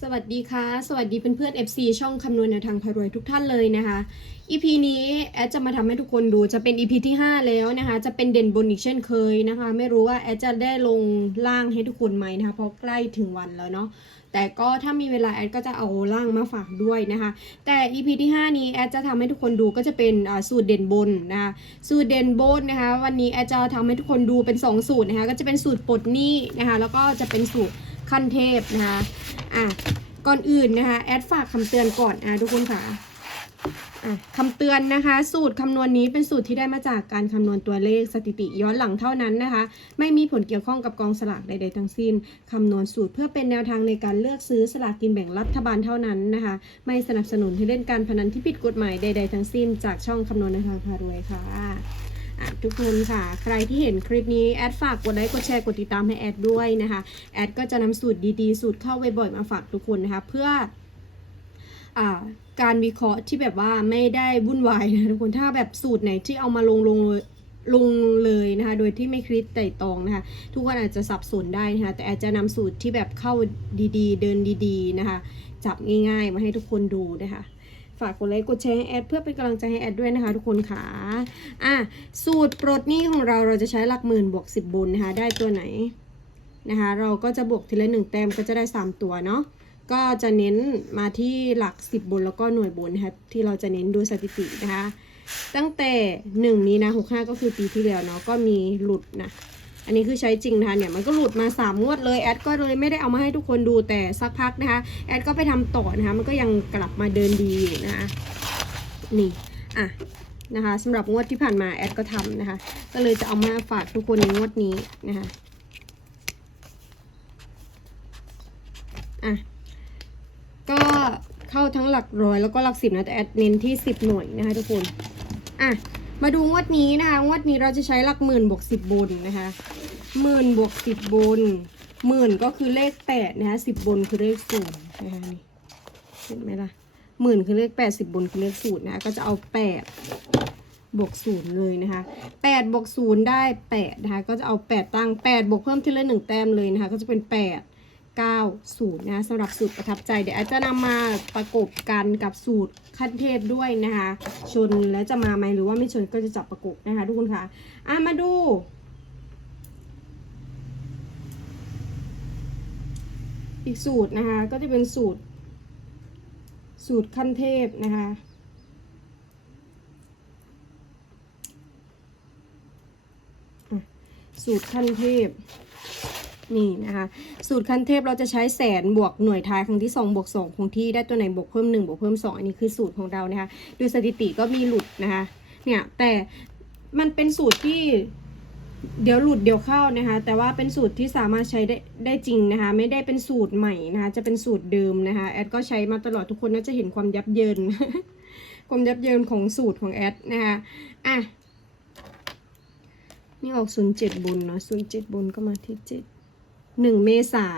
สวัสดีค่ะ สวัสดีเพื่อนๆ FC ช่องคำนวณแนวทางพารวยทุกท่านเลยนะคะ EP นี้แอดจะมาทำให้ทุกคนดูจะเป็น EP ที่ 5 แล้วนะคะ จะเป็นเด่นบนอีกเช่นเคยนะคะ ไม่รู้ว่าแอดจะได้ลงล่างให้ทุกคนไหมนะคะ เพราะใกล้ถึงวันแล้วเนาะแต่ก็ถ้ามีเวลาแอดก็จะเอาล่างมาฝากด้วยนะคะ แต่ EP ที่ 5 นี้แอดจะทำให้ทุกคนดูก็จะเป็นสูตรเด่นบนนะคะสูตรเด่นบนนะคะ วันนี้แอดจะทำให้ทุกคนดูเป็น 2 สูตรนะคะ ก็จะเป็นสูตรปลดหนี้นะคะ แล้วก็จะเป็นสูตร ขั้นเทพนะคะอะก่อนอื่นนะคะแอดฝากคำเตือนก่อนอะทุกคนค่ะอะคำเตือนนะคะ สูตรคำนวณนี้เป็นสูตรที่ได้มาจากการคำนวณตัวเลขสถิติย้อนหลังเท่านั้นนะคะ ไม่มีผลเกี่ยวข้องกับกองสลากใดๆทั้งสิ้นคำนวณสูตรเพื่อเป็นแนวทางในการเลือกซื้อสลากกินแบ่งรัฐบาลเท่านั้นนะคะ ไม่สนับสนุนให้เล่นการพนันที่ผิดกฎหมายใดๆทั้งสิ้น จากช่องคำนวณนทางพารวยค่ะ ทุกคนค่ะ ใครที่เห็นคลิปนี้แอดฝากกดไลค์กดแชร์กดติดตามให้แอดด้วยนะคะแอดก็จะนำสูตรดีๆ สูตรเข้าบ่อยๆมาฝากทุกคนนะคะ เพื่ออการวิเคราะห์ที่แบบว่าไม่ได้วุ่นวายนะทุกคนถ้าแบบสูตรไหนที่เอามาลงลงเลยลงเลยนะคะ โดยที่ไม่คิดไต่ตองนะคะ ทุกคนอาจจะสับสนได้นะคะ แต่แอดจะนำสูตรที่แบบเข้าดีๆ เดินดีๆนะคะ จับง่ายๆ มาให้ทุกคนดูนะคะ ฝากกดไลค์กดแชร์ให้แอดเพื่อเป็นกำลังใจให้แอดด้วยนะคะทุกคนค่ะอะสูตรปลดหนี้ของเราเราจะใช้หลักหมื่นบวกสิบบนนะคะ ได้ตัวไหนนะคะ เราก็จะบวกทีละหนึ่งแต้มก็จะได้3ตัวเนาะก็จะเน้นมาที่หลัก10บนแล้วก็หน่วยบนนะคะที่เราจะเน้นดูสถิตินะคะ ตั้งแต่1มีนา65ก็คือปีที่แล้วเนาะก็มีหลุดนะ อันนี้คือใช้จริงนะคะเนี่ยมันก็หลุดมา3งวดเลยแอดก็เลยไม่ได้เอามาให้ทุกคนดูแต่สักพักนะคะแอดก็ไปทำต่อนะคะมันก็ยังกลับมาเดินดีอยู่นะคะนี่อะนะคะสำหรับงวดที่ผ่านมาแอดก็ทำนะคะ ก็เลยจะเอามาฝากทุกคนในงวดนี้นะคะอะก็เข้าทั้งหลักร้อยแล้วก็หลักสิบนะแต่แอดเน้นที่สิบหน่วยนะคะทุกคนอะ มาดูงวดนี้นะคะงวดนี้เราจะใช้หลักหมื่นบวกสิบบนนะคะหมื่นบวกสิบบนหมื่นก็คือเลขแปดนะคะสิบบนคือเลขศูนย์นะคะนี่เห็นไหมล่ะหมื่นคือเลขแปดสิบบนคือเลขศูนย์นะคะก็จะเอาแปดบวกศูนย์เลยนะคะแปดบวกศูนย์ได้แปดนะคะก็จะเอาแปดตั้งแปดบวกเพิ่มทีละหนึ่งแต้มเลยนะคะก็จะเป็นแปด 90นะคะสำหรับสูตรประทับใจเดี๋ยวอาจจะนำมาประกบกันกับสูตรขั้นเทพด้วยนะคะ ชนแล้วจะมาไหมหรือว่าไม่ชนก็จะจับประกบนะคะทุกคนค่ะอะมาดูอีกสูตรนะคะก็จะเป็นสูตร สูตรขั้นเทพนะคะสูตรขั้นเทพ นี่นะคะ สูตรขั้นเทพเราจะใช้แสนบวกหน่วยท้ายครั้งที่ 2 บวก2คงที่ได้ตัวไหนบวกเพิ่ม 1 บวกเพิ่ม 2 อันนี้คือสูตรของเรานะคะดูสถิติก็มีหลุดนะคะ เนี่ยแต่มันเป็นสูตรที่เดี๋ยวหลุดเดี๋ยวเข้านะคะ แต่ว่าเป็นสูตรที่สามารถใช้ได้ได้จริงนะคะ ไม่ได้เป็นสูตรใหม่นะคะ จะเป็นสูตรเดิมนะคะ แอดก็ใช้มาตลอดทุกคนน่าจะเห็นความยับเยิน ความยับเยินของสูตรของแอดนะคะอะนี่ออกศูนย์เจ็ดบนเนาะศูนย์เจ็ดบนก็มาที่เจ็ด หนึ่งเมษา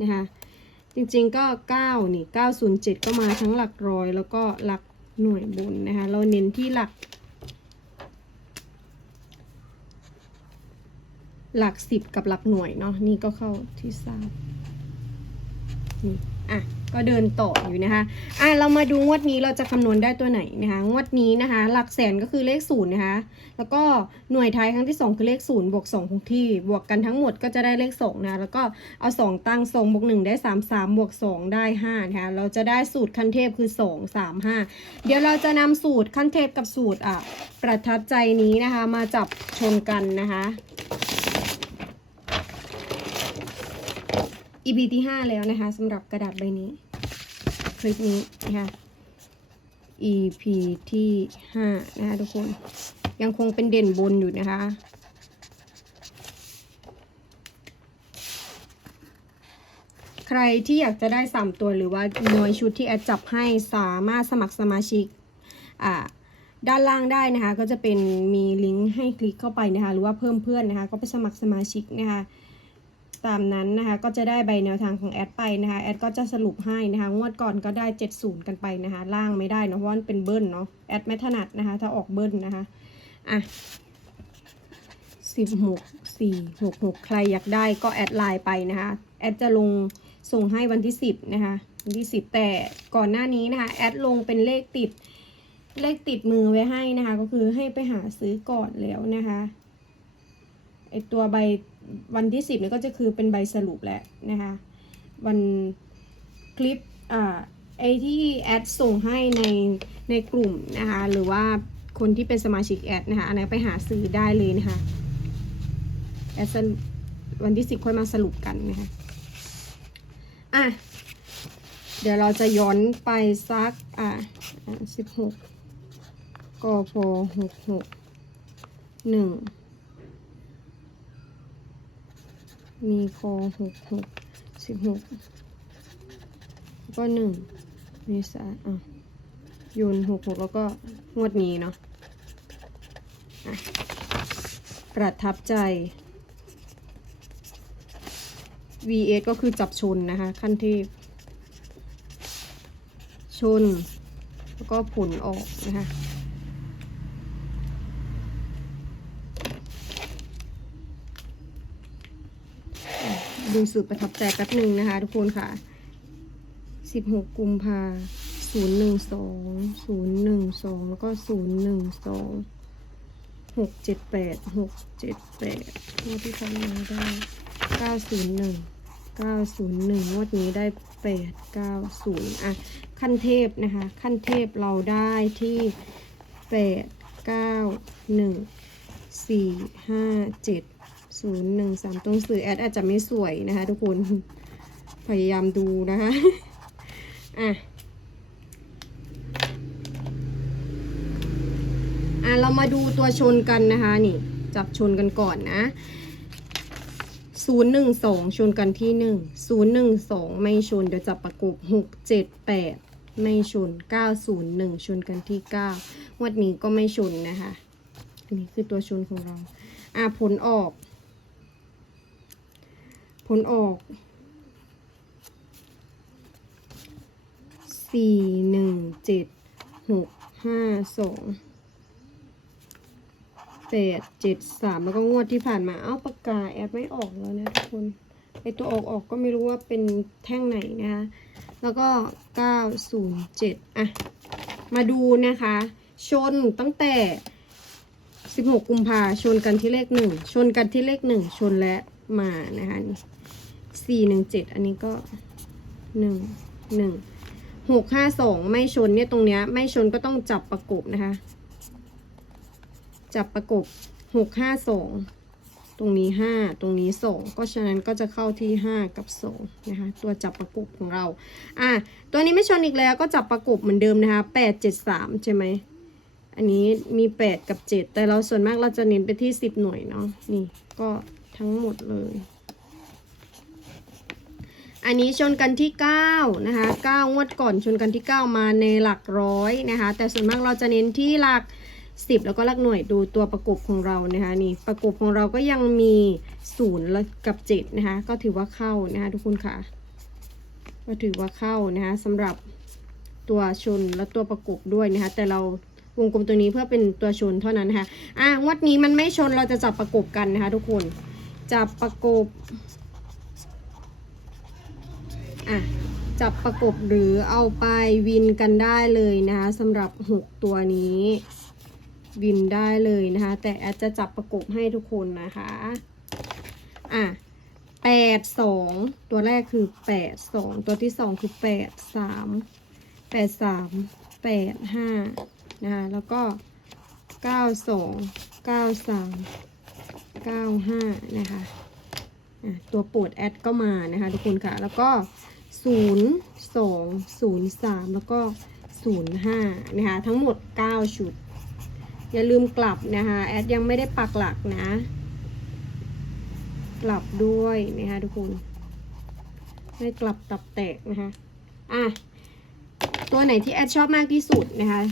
นะคะ จริงๆก็เก้านี่เก้าศูนย์เจ็ดก็มาทั้งหลักร้อย แล้วก็หลักหน่วยบนนะคะ เราเน้นที่หลัก หลักสิบกับหลักหน่วยเนาะ นี่ก็เข้าที่สาม นี่อะก็เดินต่ออยู่นะคะอะเรามาดูงวดนี้เราจะคำนวณได้ตัวไหนนะคะ งวดนี้นะคะ หลักแสนก็คือเลขศูนย์นะคะ แล้วก็หน่วยท้ายครั้งที่ 2 คือเลขศูนย์บวก2คงที่ บวกกันทั้งหมดก็จะได้เลข2นะ แล้วก็เอา 2 ตั้ง2บวก1ได้3 3บวก2ได้5นะคะ เราจะได้สูตรขั้นเทพคือ 2 3 5 เดี๋ยวเราจะนำสูตรขั้นเทพกับสูตรอะประทับใจนี้นะคะ มาจับชนกันนะคะ EP ที่ 5 แล้วนะคะสำหรับกระดาษใบนี้คลิปนี้นะคะ EP ที่ 5 นะคะทุกคน ยังคงเป็นเด่นบนอยู่นะคะ ใครที่อยากจะได้ 3 ตัวหรือว่าน้อยชุดที่แอดจับให้สามารถสมัครสมาชิกอ่าด้านล่างได้นะคะ ก็จะเป็นมีลิงก์ให้คลิกเข้าไปนะคะ หรือว่าเพิ่มเพื่อนนะคะ ก็ไปสมัครสมาชิกนะคะ ตามนั้นนะคะก็จะได้ใบแนวทางของแอดไปนะคะแอดก็จะสรุปให้นะคะงวดก่อนก็ได้ 70 กันไปนะคะล่างไม่ได้เนะเพราะว่ามันเป็นเบิ้ลเนาะแอดไม่ถนัดนะคะถ้าออกเบิ้ลนะคะอะสิบหกสี่หกหกใครอยากได้ก็แอดไลน์ไปนะคะแอดจะลงส่งให้วันที่สิบนะคะวันที่สิบแต่ก่อนหน้านี้นะคะแอดลงเป็นเลขติดเลขติดมือไว้ให้นะคะ ก็คือให้ไปหาซื้อก่อนแล้วนะคะ ไอตัวใบวันที่สิบเนี่ยก็จะคือเป็นใบสรุปแหละนะคะวันคลิปอ่าไอที่แอดส่งให้ในในกลุ่มนะคะหรือว่าคนที่เป็นสมาชิกแอดนะคะอันนั้นไปหาซื้อได้เลยนะคะแอดสวันที่สิบค่อยมาสรุปกันนะคะอะเดี๋ยวเราจะย้อนไปสักอะสิบหกกพหกหกหนึ่ง มีคอหกหกสิบหกก็หนึ่งเมษาอะโยนหกหกแล้วก็งวดนี้เนาะอะประทับใจ VS ก็คือจับชนนะคะ ขั้นเทพชน แล้วก็ผลออกนะคะ ดูสูตรประทับใจแป๊บหนึ่งนะคะ ทุกคนค่ะสิบหกกุมภาศูนย์หนึ่งสองศูนย์หนึ่งสองแล้วก็ศูนย์หนึ่งสองหกเจ็ดแปดหกเจ็ดแปดงวดที่ทำมาได้เก้าศูนย์หนึ่งเก้าศูนย์หนึ่งงวดนี้ได้แปดเก้าศูนย์อะ ขั้นเทพนะคะ ขั้นเทพเราได้ที่แปดเก้าหนึ่งสี่ห้าเจ็ด ศูนย์หนึ่งสามตรงสื่อแอดอาจจะไม่สวยนะคะทุกคนพยายามดูนะคะอะอะ เรามาดูตัวชนกันนะคะนี่ จับชนกันก่อนนะศูนย์หนึ่งสองชนกันที่หนึ่งศูนย์หนึ่งสองไม่ชน เดี๋ยวจับประกบหกเจ็ดแปดไม่ชนเก้าศูนย์หนึ่งชนกันที่เก้างวัดนี้ก็ไม่ชนนะคะ อันนี้คือตัวชนของเรา อะผลออก ผลออกสี่หนึ่งเจ็ดหกห้าสองแปดเจ็ดสามแล้วก็งวดที่ผ่านมาเอ้าปากกาแอดไม่ออกแล้วนะทุกคนไอตัวออกออกก็ไม่รู้ว่าเป็นแท่งไหนนะคะแล้วก็เก้าศูนย์เจ็ดอะ มาดูนะคะ ชนตั้งแต่16กุมภาชนกันที่เลขหนึ่งชนกันที่เลขหนึ่งชนและมานะคะนี่ สี่หนึ่งเจ็ดอันนี้ก็หนึ่งหนึ่งหกห้าสองไม่ชนเนี่ยตรงเนี้ยไม่ชนก็ต้องจับประกบนะคะ จับประกบหกห้าสองตรงนี้ห้าตรงนี้สองก็ฉะนั้นก็จะเข้าที่ห้ากับสองนะคะตัวจับประกบของเราอะตัวนี้ไม่ชนอีกแล้วก็จับประกบเหมือนเดิมนะคะแปดเจ็ดสามใช่ไหมอันนี้มี8กับ7แต่เราส่วนมากเราจะเน้นไปที่10หน่วยเนาะนี่ก็ทั้งหมดเลย อันนี้ชนกันที่9นะคะ9งวดก่อนชนกันที่ 9 มาในหลักร้อยนะคะ แต่ส่วนมากเราจะเน้นที่หลัก 10 แล้วก็หลักหน่วยดูตัวประกบของเรานะคะนี่ประกบของเราก็ยังมี0และกับ7นะคะก็ถือว่าเข้านะคะทุกคนค่ะ ก็ถือว่าเข้านะคะสำหรับตัวชนและตัวประกบด้วยนะคะ แต่เราวงกลมตัวนี้เพื่อเป็นตัวชนเท่านั้นนะคะอะงวดนี้มันไม่ชนเราจะจับประกบกันนะคะ ทุกคนจับประกบ อะจับประกบหรือเอาไปวินกันได้เลยนะคะสำหรับ 6 ตัวนี้วินได้เลยนะคะ แต่แอดจะจับประกบให้ทุกคนนะคะอะแปดสองตัวแรกคือแปดสองตัวที่สองคือแปดสามแปดสามแปดห้านะคะแล้วก็92 93 95นะคะ ตัวโปรดแอดก็มานะคะทุกคนค่ะ แล้วก็ 0 2 0 3 แล้วก็ 05 นะคะ ทั้งหมด 9 ชุด อย่าลืมกลับนะคะ แอดยังไม่ได้ปักหลักนะ กลับด้วยนะคะทุกคนไม่กลับตับแตกนะคะ อะ ตัวไหนที่แอดชอบมากที่สุดนะคะ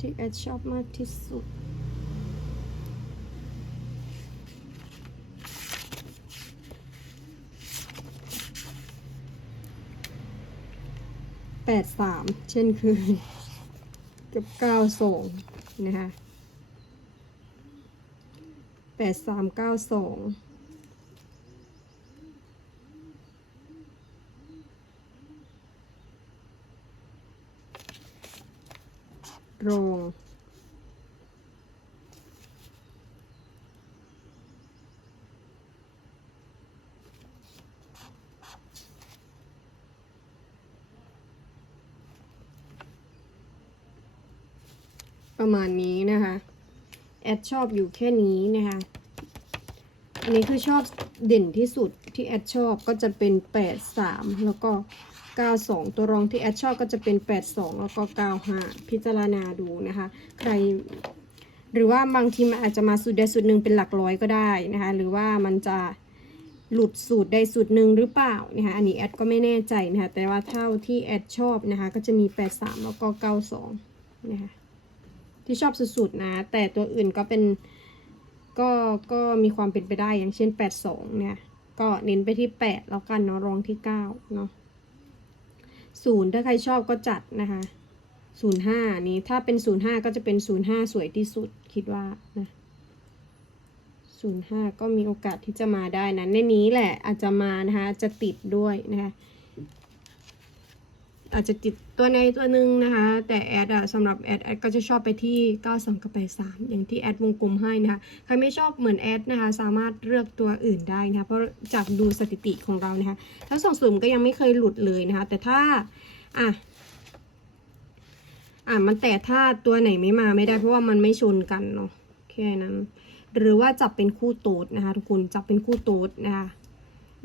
ที่แอดชอบมากที่สุด แปดสามเช่นเคยกับเก้าสองนะคะแปดสามเก้าสอง รง ประมาณนี้นะคะ แอดชอบอยู่แค่นี้นะคะ อันนี้คือชอบเด่นที่สุดที่แอดชอบก็จะเป็น 83 แล้วก็ 92 ตัวรองที่แอดชอบก็จะเป็น 82 แล้วก็ 95 พิจารณาดูนะคะ ใคร หรือว่าบางทีมันอาจจะมาสูตรใดสูตรหนึ่งเป็นหลักร้อยก็ได้นะคะ หรือว่ามันจะหลุดสูตรใดสูตรหนึ่งหรือเปล่านะคะอันนี้แอดก็ไม่แน่ใจนะคะ แต่ว่าเท่าที่แอดชอบนะคะ ก็จะมี 83 แล้วก็ 92 นะคะ ที่ชอบสุดๆนะ แต่ตัวอื่นก็เป็นก็ก็มีความเป็นไปได้อย่างเช่น 82 เนี่ย ก็เน้นไปที่ 8 แล้วกันเนาะรองที่ 9 เนาะ ศูนย์ถ้าใครชอบก็จัดนะคะศูนย์ห้านี้ถ้าเป็นศูนย์ห้าก็จะเป็นศูนย์ห้าสวยที่สุดคิดว่านะศูนย์ห้าก็มีโอกาสที่จะมาได้นะในนี้แหละอาจจะมานะคะจะติดด้วยนะคะ อาจจะติดตัวในตัวหนึ่งนะคะ แต่แอดอะสำหรับแอดแอดก็จะชอบไปที่ 92กับ83อย่างที่แอดวงกลมให้นะคะ ใครไม่ชอบเหมือนแอดนะคะ สามารถเลือกตัวอื่นได้นะคะ เพราะจากดูสถิติของเรานะคะ ทั้งสองสุ่มก็ยังไม่เคยหลุดเลยนะคะ แต่ถ้า อะอะมันแต่ถ้าตัวไหนไม่มาไม่ได้เพราะว่ามันไม่ชนกันเนาะแค่นั้น หรือว่าจับเป็นคู่โตดนะคะ ทุกคนจับเป็นคู่โตดนะคะ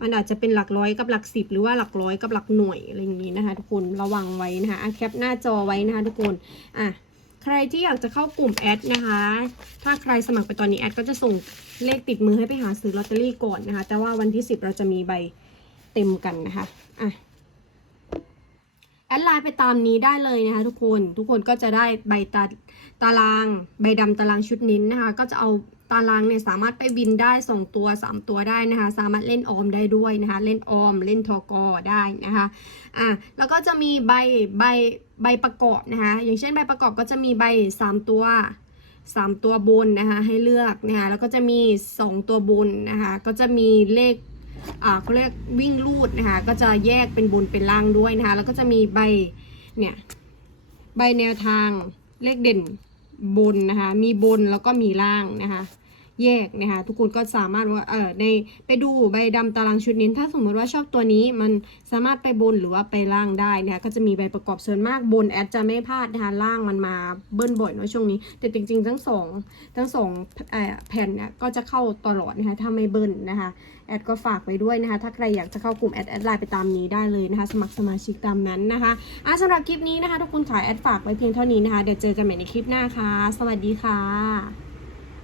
มันอาจจะเป็นหลักร้อยกับหลักสิบหรือว่าหลักร้อยกับหลักหน่วยอะไรอย่างนี้นะคะ ทุกคนระวังไว้นะคะอะแคปหน้าจอไว้นะคะ ทุกคนอะใครที่อยากจะเข้ากลุ่มแอดนะคะ ถ้าใครสมัครไปตอนนี้แอดก็จะส่งเลขติดมือให้ไปหาซื้อลอตเตอรี่ก่อนนะคะ แต่ว่าวันที่ 10 เราจะมีใบเต็มกันนะคะอะแอดไลน์ไปตามนี้ได้เลยนะคะ ทุกคนทุกคนก็จะได้ใบตาตาราง ใบดำตารางชุดนิ้นนะคะ ก็จะเอาารางเนี่ยสามารถไปวินได้2ตัว3ตัวได้นะคะ สามารถเล่นออมได้ด้วยนะคะ เล่นออม เล่นทอกอได้นะคะอะแล้วก็จะมีใบใบใบประกอบนะคะ อย่างเช่นใบประกอบก็จะมีใบ 3 ตัว 3 ตัวบนนะคะให้เลือกนะคะแล้วก็จะมี 2 ตัวบนนะคะก็จะมีเลขอ่าเขาเรียกวิ่งลูดนะคะก็จะแยกเป็นบนเป็นล่างด้วยนะคะแล้วก็จะมีใบเนี่ยใบแนวทางเลขเด่นบนนะคะ มีบนแล้วก็มีล่างนะคะ แยกนะคะทุกคนก็สามารถว่าเออในไปดูใบดำตารางชุดนี้ถ้าสมมติว่าชอบตัวนี้มันสามารถไปบนหรือว่าไปล่างได้นะคะก็จะมีใบประกอบส่วนมากบนแอดจะไม่พลาดนะคะล่างมันมาเบิ้ลบ่อยเนอะช่วงนี้ แต่จริง ๆ ทั้งสองทั้งสองแผ่นเนี่ยก็จะเข้าตลอดนะคะถ้าไม่เบิ้ลนะคะแอดก็ฝากไว้ด้วยนะคะ ถ้าใครอยากจะเข้ากลุ่มแอดแอดไลน์ไปตามนี้ได้เลยนะคะ สมัครสมาชิกตามนั้นนะคะอะสำหรับคลิปนี้นะคะทุกคนขายแอดฝากไว้เพียงเท่านี้นะคะ เดี๋ยวเจอกันใหม่ในคลิปหน้าค่ะ สวัสดีค่ะ